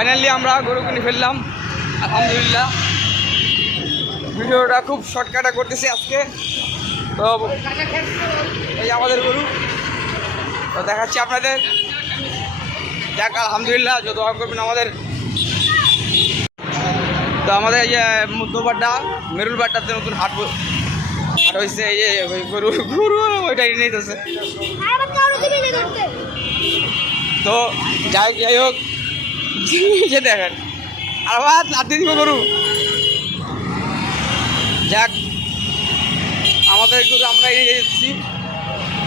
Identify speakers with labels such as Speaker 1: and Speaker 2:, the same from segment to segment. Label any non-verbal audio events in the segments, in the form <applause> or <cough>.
Speaker 1: Finally আমরা গরু কিনে ফেললাম আলহামদুলিল্লাহ। ভিডিওটা খুব শর্টকাটা করতেছি আজকে। তো এই আমাদের গরু। তো দেখাচ্ছি আপনাদের। যাক আলহামদুলিল্লাহ যত দোয়া করবেন আমাদের। তো আমাদের এই যে মধ্যবাড্ডা মেরুল বাড্ডাতে নতুন হাট হাট হয়েছে এই যে ওই গরু গরু ওইটাই নিতেছে। তো যাই যাই হোক যে দেখেন। আর আবার লাঠি দিব গরু। যাক, আমাদের গরু আমরা এই এসেছি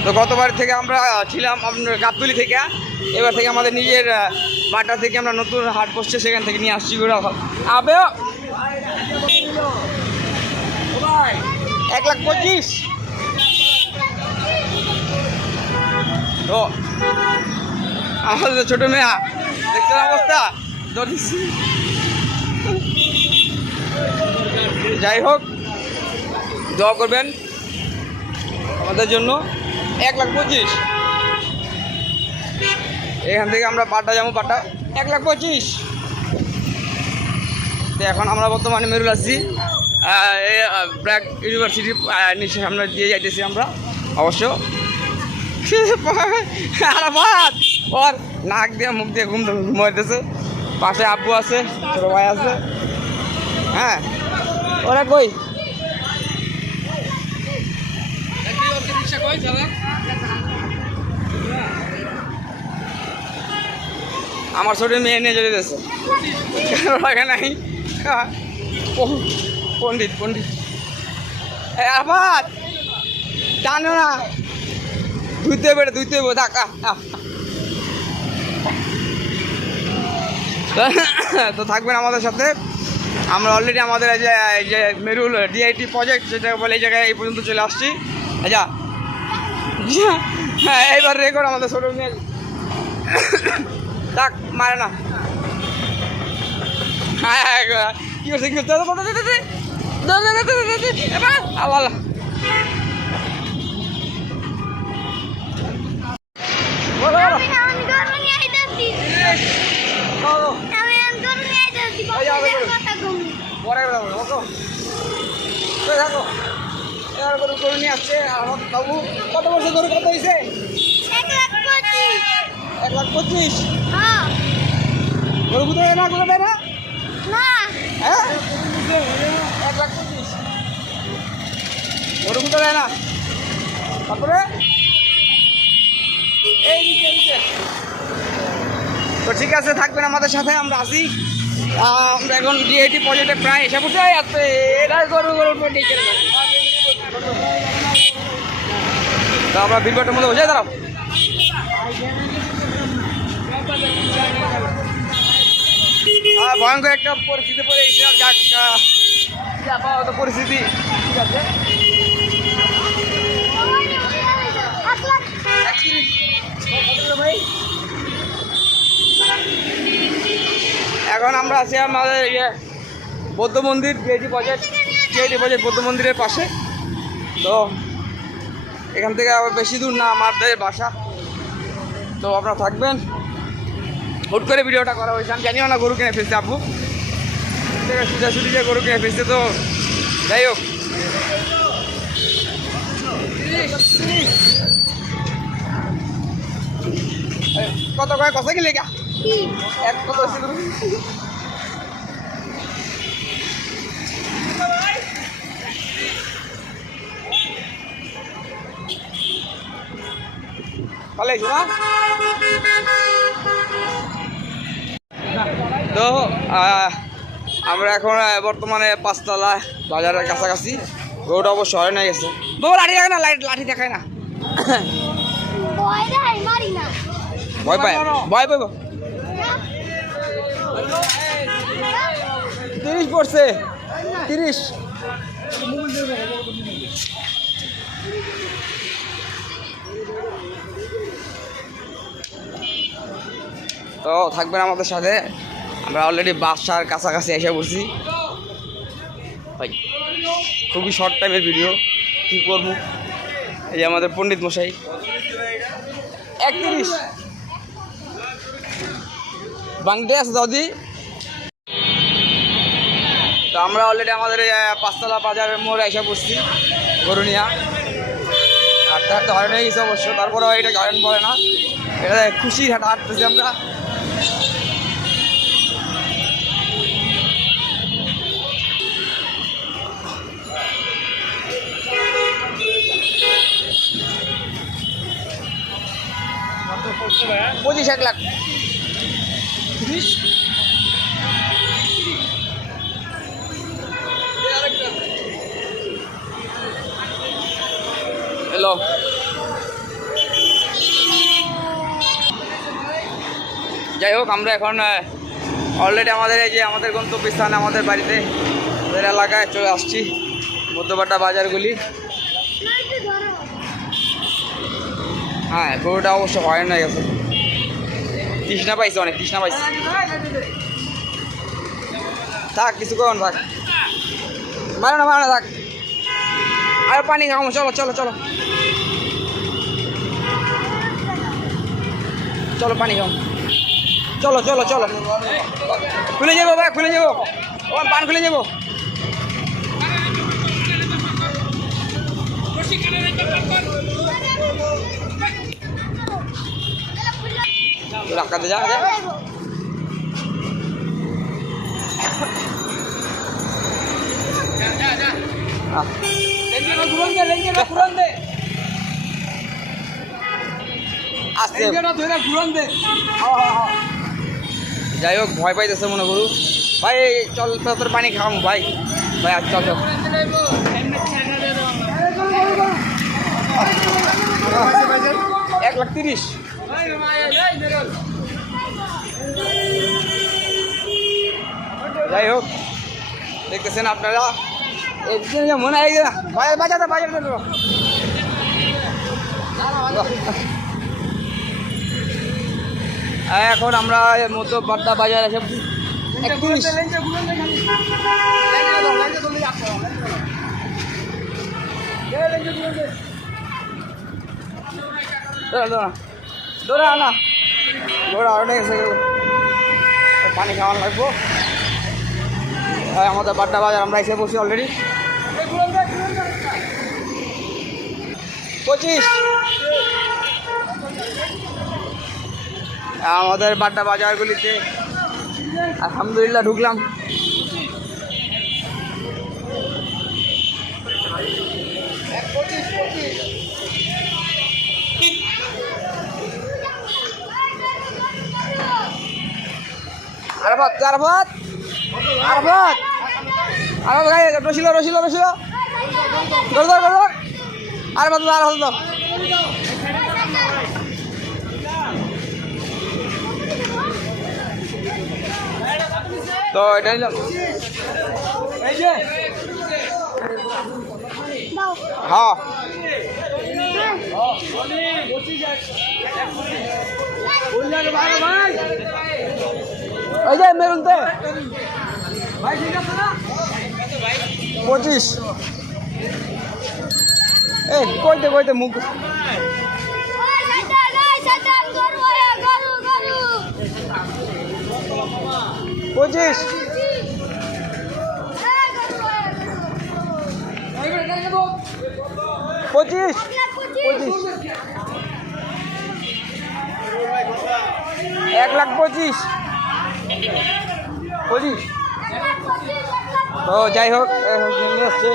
Speaker 1: তো গতবার থেকে আমরা ছিলাম আপনার গাবতলি থেকে। এবার থেকে আমাদের নিজের বাটা থেকে আমরা নতুন হাট বসছে, সেখান থেকে নিয়ে আসছি গরু। আবে! এক লাখ পঁচিশ। তো, আমাদের ছোট মেয়া। অবস্থা? যাই হোক, দোয়া করবেন আমাদের জন্য। এক লাখ পঁচিশ। এখান থেকে আমরা পাটা যাব পাটা এক লাখ পঁচিশ। তো এখন আমরা বর্তমানে মেরুল এই ব্র্যাক ইউনিভার্সিটির আমরা দিয়ে যাইতেছি আমরা। অবশ্য। <laughs> ওর নাক দিয়ে মুখ দিয়ে ঘুম ঘুমাইতেছে। পাশে আব্বু আছে ছোট ভাই আছে। হ্যাঁ? ওরা কই? আমার ছোট মেয়ে নিয়ে চলে যাচ্ছে নাই? পণ্ডিত পণ্ডিত। এ আবাদ টানো না। ধুইতে হবে রে, ধুইতে হবে ধাক্কা <coughs> তো থাকবেন আমাদের সাথে। আমরা অলরেডি আমাদের এই যে এই যে মেরুল ডিআইটি প্রজেক্ট যেটা বলে এই জায়গায় এই পর্যন্ত চলে আসছি। আচ্ছা। <laughs> হ্যাঁ এইবার রেকর্ড আমাদের শোরুম নিয়ে <coughs> থাক, মারে না। হ্যাঁ পরে বেরো, বেরো, ওঠো। কই থাকো? এবার গরু গরু নিয়ে আসছে আর আমার বাবু। কত বছর গরু কত হয়েছে
Speaker 2: এক লাখ পঁচিশ। হ্যাঁ।
Speaker 1: গরু কোথায় দেয় না কোথায় না?
Speaker 2: না।
Speaker 1: হ্যাঁ? এক লাখ পঁচিশ। গরু কোথায় দেয় না? তারপরে? এই। তো ঠিক আছে থাকবেন আমাদের সাথে আমরা আসি। আমরা এখন ডিআইটি প্রজেক্টে প্রায় এসে পড়ছে আছে এটা গরু গরু ডিকে তো আমরা বিলবোর্ডের মধ্যে বোঝাই দাঁড়াও। ভয়ঙ্কর একটা পরিস্থিতি পড়ে গেছিলাম, যাক পরিস্থিতি ঠিক আছে
Speaker 2: এক লাখ
Speaker 1: এখন আমরা আছি আমাদের ইয়ে বৌদ্ধ মন্দির জিআইটি প্রজেক্ট জিআইটি প্রজেক্ট বৌদ্ধ মন্দিরের পাশে। তো এখান থেকে আবার বেশি দূর না, আমাদের বাসা। তো আপনারা থাকবেন। হুট করে ভিডিওটা করা হয়েছে। আমি জানিও না গরু কিনে ফেলছে আপু ছুটি যে গরু কিনে ফেলছে তো যাই হোক। কত কয় কথা কি
Speaker 2: কি
Speaker 1: তো আমরা এখন বর্তমানে পাঁচতলা বাজারের কাছাকাছি। গরুটা অবশ্য হরে না গেছে। বউ লাঠি দেখে না লাঠি দেখায় না।
Speaker 2: ভয়
Speaker 1: পায় ভয় পাইব তিরিশ পড়ছে। তিরিশ। তো থাকবেন আমাদের সাথে। আমরা অলরেডি বাসার কাছাকাছি এসে পড়ছি ভাই, খুবই শর্ট টাইমের ভিডিও কী করব? এই আমাদের পণ্ডিত মশাই। একত্রিশ। আছে দাদি তো আমরা অলরেডি আমাদের পাঁচতলা বাজারের মোড়ে এসে বসছি গরুনিয়া হাঁটতে হাঁটতে হয়রান হয়ে গেছে অবশ্য, তারপরেও এটা হয়রান বলে না। এটা খুশি হাঁটা হাঁটতেছি আমরা। পঁচিশ এক লাখ। তিরিশ হ্যালো যাই হোক, আমরা এখন অলরেডি আমাদের এই যে আমাদের গন্তব্যস্থানে, আমাদের বাড়িতে, আমাদের এলাকায় চলে আসছি মধ্যপাটা বাজারগুলি। হ্যাঁ গরুটা অবশ্য হয়ে গেছে তৃষ্ণা পাইছে অনেক, তৃষ্ণা পাইছে। থাক, কিছু করুন থাক। মারো না মারো না, থাক। আর পানি খাব চলো চলো চলো। চলো, পানি খাও। চলো চলো চলো। খুলে যাব, ভাই, খুলে যাব। পান খুলে যাব। রাখাতে যা যাই হোক, ভয় পাইতেছে মনে করু। ভাই, চল তোর পানি খাওয়াম, ভাই। ভাই চল চল। এক লাখ তিরিশ। যাই হোক, দেখতেছেন আপনারা? মনে হয় বাজার বাজার বাজার এখন আমরা মতো বাড্ডা বাজার একত্রিশ। দৌড়া দৌড়া দৌড়া, না। দৌড়া অনেক পানি খাওয়ানো লাগবো। আমাদের বাড্ডা বাজার, আমরা এসে বসি অলরেডি পঁচিশ। আমাদের বাড্ডা বাজারগুলিতে আলহামদুলিল্লাহ ঢুকলাম। আরফাত আরফাত আরফাত। আরফাত গাড়ি রসিল রসিল রসিল। ধর ধর ধর আরফাত আর হল তো এটা নিলাম হ্যাঁ। ওই যে, মেরুন তো। পঁচিশ। এ কইতে কইতে মুখ পঁচিশ। পঁচিশ। পঁচিশ। এক লাখ পঁচিশ। পঁচিশ তো যাই হোক আসছে।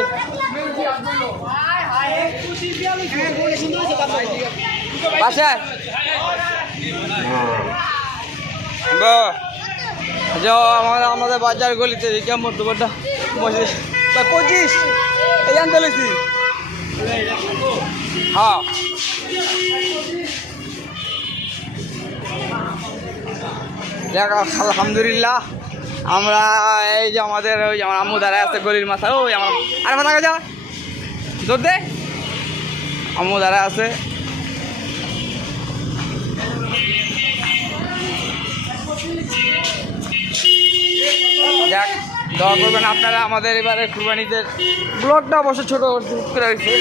Speaker 1: আমাদের বাজার গলিতে মসজিদ তা পঁচিশ। এই লেছি হ্যাঁ। দেখ আলহামদুলিল্লাহ। আমরা এই যে আমাদের ওই আমার আম্মু দাঁড়ায় আছে, গলির মাথা ওই আমার আর মাথা যা দৌড় দে। আম্মু দাঁড়ায় আছে। যাক, দোয়া করবেন আপনারা আমাদের এবারে কুরবানিদের ব্লগটা অবশ্য ছোটো করে হয়েছে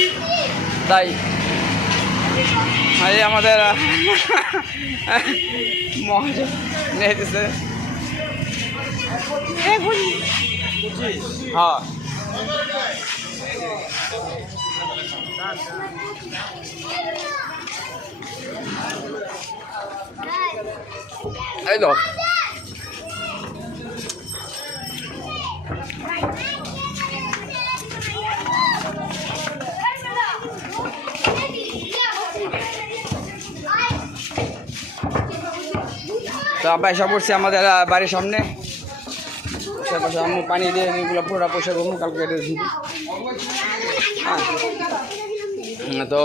Speaker 1: তাই। এই আমাদের মহাজন। নিয়ে যেতেছে হ্যাঁ এই তো তো আমরা এসে পড়ছি আমাদের বাড়ির সামনে। বসে, আম্মু পানি দিয়ে এগুলো পুরোটা পয়সা করব কালকে দিবি হ্যাঁ। তো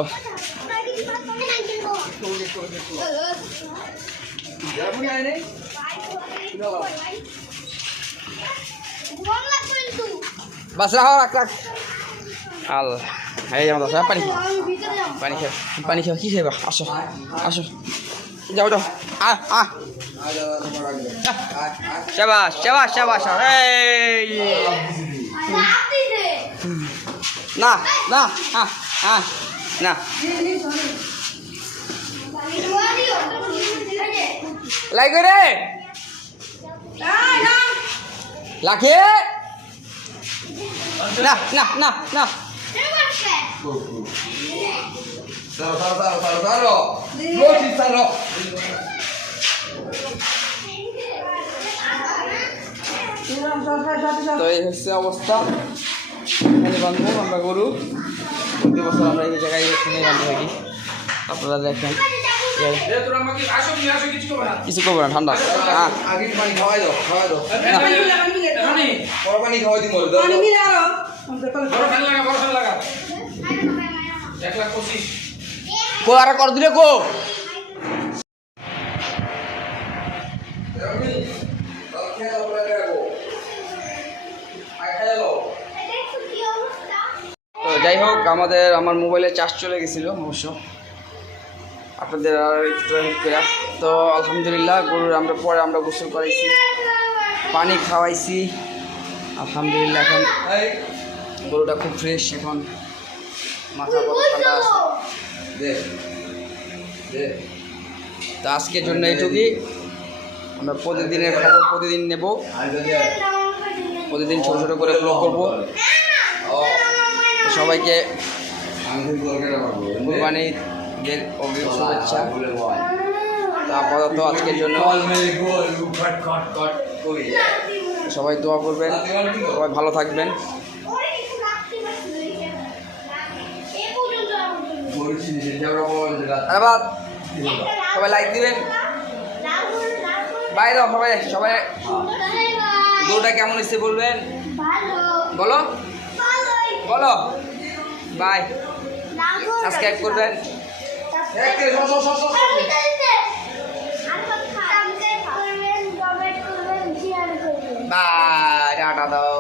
Speaker 1: বাস, রাখো, রাখ রাখ। আল, এই আমাদের সব পানি পানি খাও পানি খাও কী খাইবা? আসো আসো। যাও যাও। আ আ। শাবাশ শাবাশ শাবাশ এই না না হ্যাঁ হ্যাঁ না লাগে রে লাগে না না না না
Speaker 3: Taro, taro, taro, taro, taro. Luci, taro.
Speaker 1: তো এই হচ্ছে অবস্থা। এখানে বাঁধবো আমরা গরু। প্রতি বছর আমরা এই জায়গায় এখানে বাঁধতে থাকি। আপনারা দেখেন। কিছু করব না। ঠান্ডা। হ্যাঁ। কো আর কর দিলে কো
Speaker 3: এরকমই? দাও, খেয়ে দাও, পরে খাব। আয়, খেয়ে দাও।
Speaker 1: তো যাই হোক আমাদের, আমার মোবাইলে চার্জ চলে গেছিল অবশ্য। আপনাদের আর একটু। তো আলহামদুলিল্লাহ, গরুর আমরা পরে আমরা গোসল করাইছি, পানি খাওয়াইছি। আলহামদুলিল্লাহ এখন গরুটা খুব ফ্রেশ এখন। মাথা বড় ঠান্ডা আছে। তো আজকের জন্য এইটুকুই। আমরা প্রতিদিনের খবর প্রতিদিন নেব। প্রতিদিন ছোটো ছোটো করে ব্লগ করব। সবাইকে
Speaker 3: আমি কিন্তু তরকারিটা পারব।
Speaker 1: কোরবানি ঈদের অগ্রিম শুভেচ্ছা।
Speaker 3: বলে বল।
Speaker 1: তো আপাতত আজকের জন্য। সবাই দোয়া করবেন। সবাই ভালো থাকবেন। সবাই লাইক দিবেন। বাই দাও সবাই সবাই। গরুটা কেমন হচ্ছে বলবেন? বলো। বলো। বাই। সাবস্ক্রাইব করবেন। বা টাটা দাও।